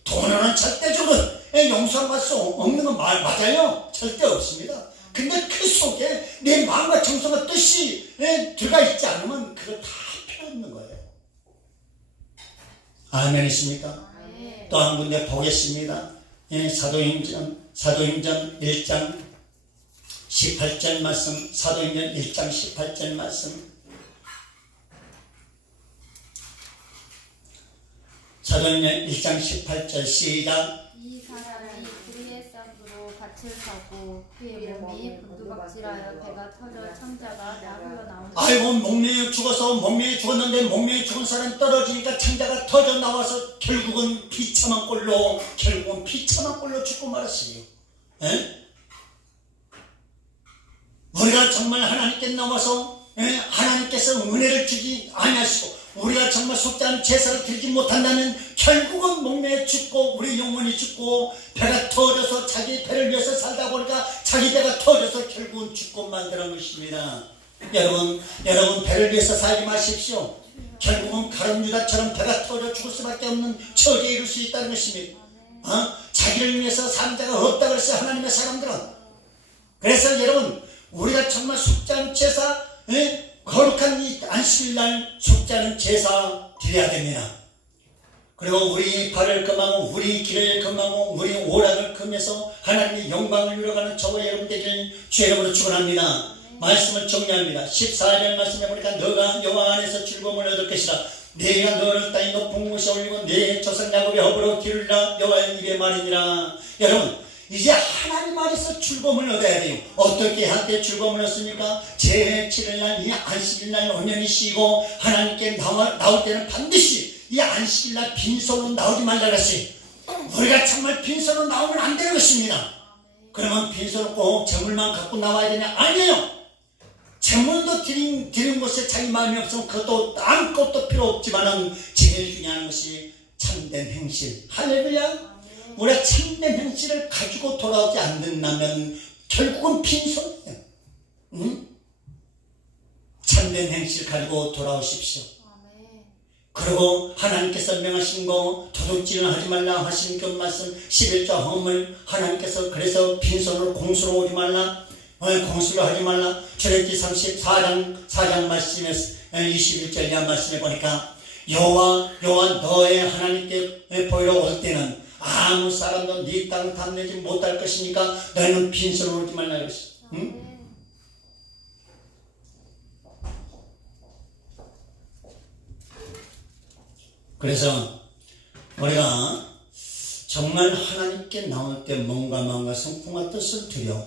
돈으로는 절대적으로 용서받을 수 없는 건 맞아요. 절대 없습니다. 근데 그 속에 내 마음과 정성과 뜻이 들어가 있지 않으면 그거 다 필요 없는 거예요. 아멘이십니까? 또 한 군데 보겠습니다. 사도행전 1장 18절 말씀. 사도행전 1장 18절 말씀. 사도행전 1장 18절 시작. 이 사람이 그의 나왔고 그의 몸이 곤두박질하여 배가 터져 창자가 다 흘러나오는 아이고 목명에 죽어서 목명에 죽었는데 목명에 죽은 사람이 떨어지니까 창자가 터져 나와서 결국은 비참한 꼴로 죽고 말았어요. 에? 우리가 정말 하나님께 나와서 하나님께서 은혜를 주지 아니하시고 우리가 정말 속죄하는 제사를 드리지 못한다면 결국은 목매에 죽고 우리 영혼이 죽고 배가 터져서 자기 배를 위해서 살다 보니까 자기 배가 터져서 결국은 죽고 만드는 것입니다. 여러분 배를 위해서 살지 마십시오. 결국은 가룟 유다처럼 배가 터져 죽을 수밖에 없는 처지에 이를 수 있다는 것입니다. 자기를 위해서 사는 자가 없다 그랬어요. 하나님의 사람들은. 그래서 여러분 우리가 정말 속죄하는 제사 거룩한 이 안식일날 속죄하는 제사 드려야 됩니다. 그리고 우리 발을 금하고 우리 길을 금하고 우리 오락을 금해서 하나님의 영광을 누려가는 저와 여러분 되길 주의 이름으로 축원합니다. 말씀을 정리합니다. 14절 말씀해 보니까 너가 여호와 안에서 즐거움을 얻을 것이라. 내가 너를 땅에 높은 곳에 올리고 내 조상 야곱의 허브로 기르리라. 여호와의 입의 말이니라. 여러분 이제 하나님 안에서 즐거움을 얻어야 돼요. 어떻게 한때 즐거움을 얻습니까? 제7일날 이 안식일날 온전히 쉬고 하나님께 나올 때는 반드시 이 안식일날 빈손으로 나오지 말라 그랬어요. 우리가 정말 빈손으로 나오면 안 되는 것입니다. 그러면 빈손으로 꼭 재물만 갖고 나와야 되냐? 아니에요. 재물도 드린 곳에 자기 마음이 없으면 그것도 아무것도 필요 없지만은 제일 중요한 것이 참된 행실. 할렐루야. 우리가 참된 행실을 가지고 돌아오지 않는다면 결국은 빈손이에요. 참된 행실 가지고 돌아오십시오. 그리고 하나님께서 명하신 거 도둑질은 하지 말라 하신 그 말씀 11조 허물 하나님께서 그래서 빈손으로 공수로 오지 말라 공수로 하지 말라. 출애굽기 34장 말씀에서 21절 이하 말씀에 보니까 여호와 너의 하나님께 보이러 올 때는 아무 사람도 네 땅을 탐내지 못할 것이니까 너희는 빈손으로 오지 말라 그랬어. 응? 그래서 우리가 정말 하나님께 나올 때 뭔가 성품과 뜻을 드려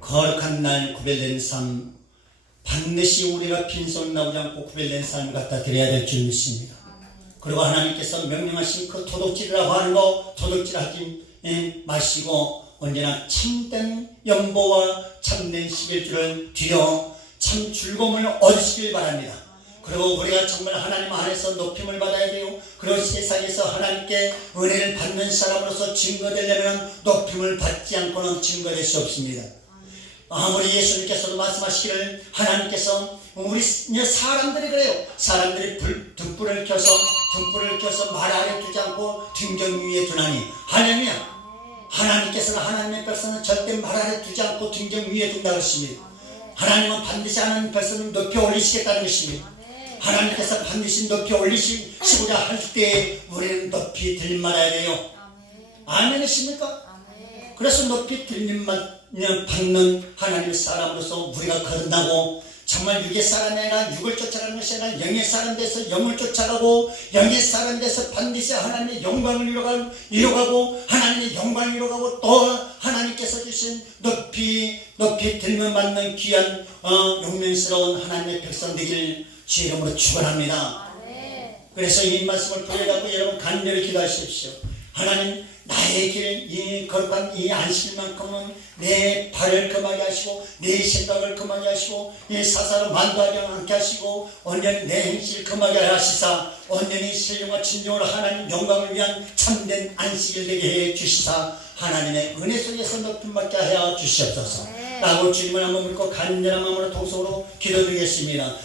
거룩한 날 구별된 삶 반드시 우리가 빈손 나오지 않고 구별된 삶을 갖다 드려야 될 줄 믿습니다. 그리고 하나님께서 명령하신 그 도둑질이라고 하는 거 도둑질하지 마시고 언제나 참된 연보와 참된 11주를 드려 참 즐거움을 얻으시길 바랍니다. 그리고 우리가 정말 하나님 안에서 높임을 받아야 돼요. 그리고 세상에서 하나님께 은혜를 받는 사람으로서 증거되려면 높임을 받지 않고는 증거될 수 없습니다. 아무리 예수님께서도 말씀하시기를 하나님께서 우리 사람들이 그래요. 사람들이 등불을 켜서 말 아래 두지 않고 등경 위에 두나니 할렐루야. 하나님께서는 하나님의 백성은 절대 말 아래 두지 않고 등경 위에 둔다고 하십니다. 하나님은 반드시 하나님 백성을 높이 올리시겠다는 것입니다. 하나님께서 반드시 높이 올리시고자 할 때 우리는 높이 들림 말아야 돼요. 아멘이십니까? 그래서 높이 들림 받는 하나님의 사람으로서 우리가 거듭나고 정말 육의 사람이 아니라 육을 쫓아가는 것이 아니라 영의 사람 돼서 영을 쫓아가고 영의 사람 돼서 반드시 하나님의 영광을 이루어가고 하나님의 영광을 이루어가고 또 하나님께서 주신 높이 들면 받는 귀한 용맹스러운 하나님의 백성 되길 주의 이름으로 축원합니다. 그래서 이 말씀을 부여잡고 여러분 간절히 기도하십시오. 하나님 나의 길, 이 거룩한 이 안식일만큼은 내 발을 금하게 하시고 내 생각을 금하게 하시고 이 사사를 만도하지 않게 하시고 온전히 내 행실을 금하게 하시사 온전히 신령과 진정으로 하나님 영광을 위한 참된 안식일 되게 해 주시사 하나님의 은혜 속에서 높임 받게 하여 주시옵소서. 라고 주님을 한번 믿고 간절한 마음으로 통성으로 기도드리겠습니다.